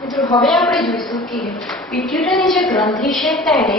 મિત્રો હવે આપણે જોઈશું કે પિટ્યુટરી જે ગ્રંથિ છે તેને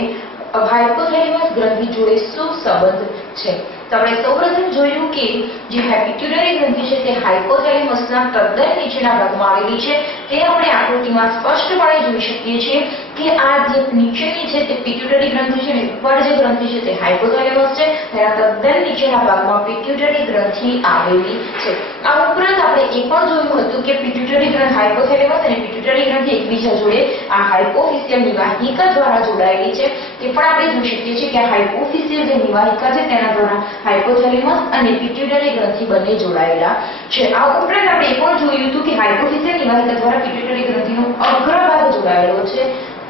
હાઇપોથેલેમસ ગ્રંથિ જોડે શું સંબંધ છે। તો આપણે સૌપ્રથમ જોયું કે જે પિટ્યુટરી ગ્રંથિ છે તે હાઇપોથેલેમસના તદ્દન નીચેના ભાગમાં આવેલી છે। તે આપણે આકૃતિમાં સ્પષ્ટપણે જોઈ શકીએ છીએ કે આ જે નીચેની છે તે પિટ્યુટરી ગ્રંથિ છે અને ઉપર જે ગ્રંથિ છે તે હાઇપોથેલેમસ છે। તેના તદ્દન નીચેના ભાગમાં પિટ્યુટરી ગ્રંથિ આવેલી છે। આ ઉપરાંત આપણે એ પણ જોયું હતું કે પિટ્યુટરી ગ્રંથિ હાઇપોથેલેમસ અને પિટ્યુટરી ગ્રંથિ એકબીજા જોડે આ હાઇપોફિસિયલ નિવાહિકા દ્વારા જોડાયેલી છે। તે પણ આપણે જોઈ શકીએ છીએ કે હાઇપોફિસિયલ જે નિવાહિકા છે તેના દ્વારા હાઇપોથેલેમસ અને પિટ્યુટરી ગ્રંથિ બંને જોડાયેલા છે। આ ઉપરાંત આપણે એ પણ જોયું હતું કે હાઇપોફિસિયલ નિવાહિકા દ્વારા પિટ્યુટરી ગ્રંથિનો અગ્રભાગ જોડાયેલો છે।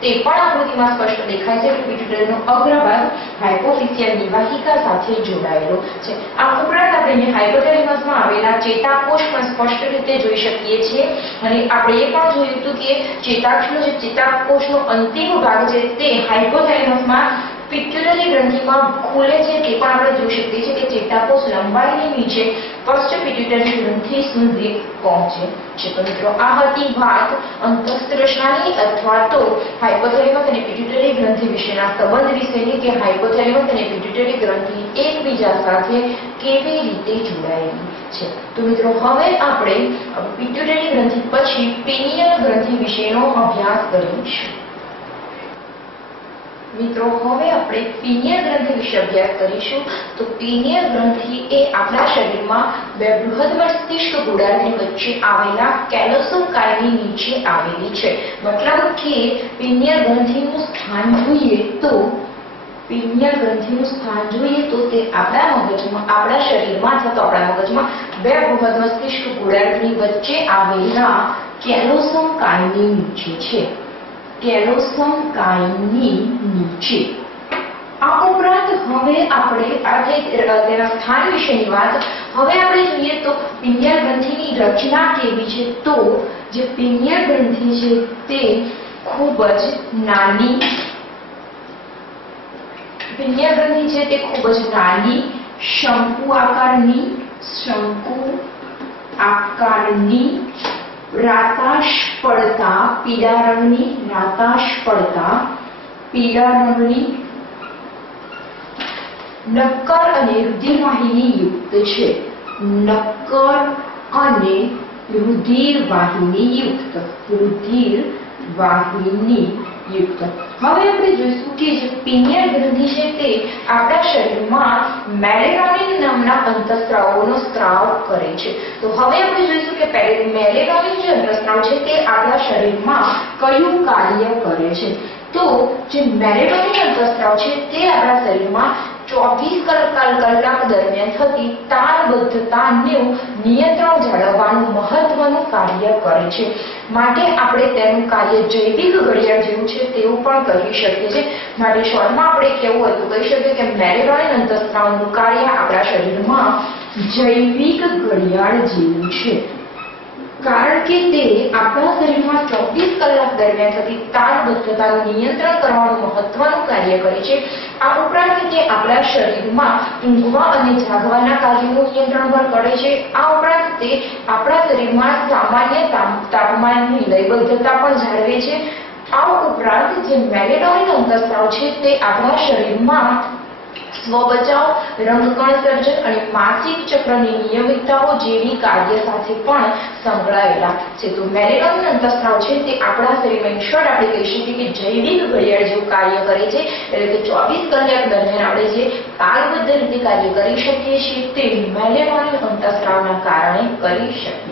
તે પણ આકૃતિમાં સ્પષ્ટ દેખાય છે કે પિટ્યુટરીનો અગ્રભાગ હાઇપોફિસિયલ નિવાહિકા સાથે જોડાયેલો છે। આ ઉપરાંત આપણે હાઇપોથેલેમસમાં આવેલા ચેતાકોષ પણ સ્પષ્ટ રીતે જોઈ શકીએ છીએ અને આપણે એ પણ જોયું હતું કે ચેતાકોષનો અંતિમ ભાગ છે તે હાઇપોથેલેમસમાં પિટ્યુટરી ગ્રંથિમાં ખુલે છે। તે પણ આપણે જોઈ શકીએ છીએ કે ચેતાકોષ લંબાઈને નીચે ફર્સ્ટ પિટ્યુટરી ગ્રંથિ સુધી પહોંચે છે। તો મિત્રો આ હતી વાત અંતઃસ્ત્રાવની અથવા તો હાઇપોથેલેમસ અને પિટ્યુટરી ગ્રંથિ વિશેના સંબંધ વિશેની કે હાઇપોથેલેમસ અને પિટ્યુટરી ગ્રંથિ એકબીજા સાથે કેવી રીતે જોડાયેલી છે। તો મિત્રો હવે આપણે પિટ્યુટરી ગ્રંથિ પછી પિનિયલ ગ્રંથિ વિશેનો અભ્યાસ કરીશું। મિત્રો હવે આપણે પિનિયલ ગ્રંથિ વિશે અભ્યાસ કરીશું। તો પિનિયલ ગ્રંથિ એ આપણા શરીરમાં બે બૃહદ મસ્તિષ્ક ગોળાર્ધની વચ્ચે આવેલા કેલોસમ કાયની નીચે આવેલી છે। મતલબ કે પિનિયલ ગ્રંથિનું સ્થાન જોઈએ તો તે આપણા મગજમાં આપણા શરીરમાં અથવા તો આપણા મગજમાં બે બૃહદ મસ્તિષ્ક ગોળાર્ધની વચ્ચે આવેલા કેલોસમ કાયની નીચે છે। કેલોસમ કાયની નીચે। આ ઉપરાંત હવે આપણે તેના સ્થાન વિશેની વાત હવે આપણે જોઈએ તો પિનિયલ ગ્રંથિની રચના કેવી છે। તો જે પિનિયલ ગ્રંથિ છે તે ખૂબ જ નાની શંકુ આકારની રાતાશ પડતા પીળા રંગની નક્કર અને રુધિરવાહિની યુક્ત છે। નક્કર અને રુધિરવાહિની યુક્ત। હવે આપણે જોઈશું કે જે પિનિયલ ગ્રંથિ છે તે આપણા શરીરમાં મેલેટોનિન નામના અંતઃસ્ત્રાવોનો સ્ત્રાવ કરે છે। તો હવે આપણે જોઈશું કે મેલેટોનિન જે અંતઃસ્ત્રાવ છે તે આપણા શરીરમાં કયું કાર્ય કરે છે। તો જે મેલેટોનિન અંતઃસ્ત્રાવ છે તે આપણા શરીરમાં 24 કલાક દરમિયાન થતી તાણબદ્ધતાનું નિયંત્રણ જાળવવાનું મહત્વનું કાર્ય કરે છે। માટે આપણે તેનું કાર્ય જૈવિક ઘડિયાળ જેવું છે તેવું પણ કહી શકીએ છીએ। માટે શોર્ટમાં આપણે કેવું હતું કહી શકીએ કે મેલેટોનિન અંતઃસ્ત્રાવનું કાર્ય આપણા શરીરમાં જૈવિક ઘડિયાળ જેવું છે। કારણ કે તે આપણા શરીરમાં 24 કલાક દરમિયાન થતી તાણબદ્ધતાનું નિયંત્રણ કરવાનું મહત્વનું કાર્ય કરે છે। આ ઉપરાંત તે આપણા શરીરમાં ઊંઘવા અને જાગવાના કાર્યનું નિયંત્રણ પણ કરે છે। આ ઉપરાંત તે આપણા શરીરમાં સામાન્ય તાપમાનની લયબદ્ધતા પણ જાળવે છે। આ ઉપરાંત જે મેલેટોનિન અંતઃસ્ત્રાવ છે તે આપણા શરીરમાં સ્વબચાવ, રંગકણ સર્જન અને માસિક ચક્રની નિયમિતતાઓ જેવી કાર્ય સાથે પણ સંકળાયેલા છે। તો મેલેટોનિન અંતઃસ્ત્રાવ છે તે આપણા શરીરમાં ઇન શોર્ટ આપણે કહી શકીએ કે જૈવિક ઘડિયાળ જેવું કાર્ય કરે છે। એટલે કે 24 કલાક દરમિયાન આપણે જે તાલબદ્ધ રીતે કાર્ય કરી શકીએ છીએ તે મેલેટોનિન અંતઃસ્ત્રાવના કારણે કરી શકીએ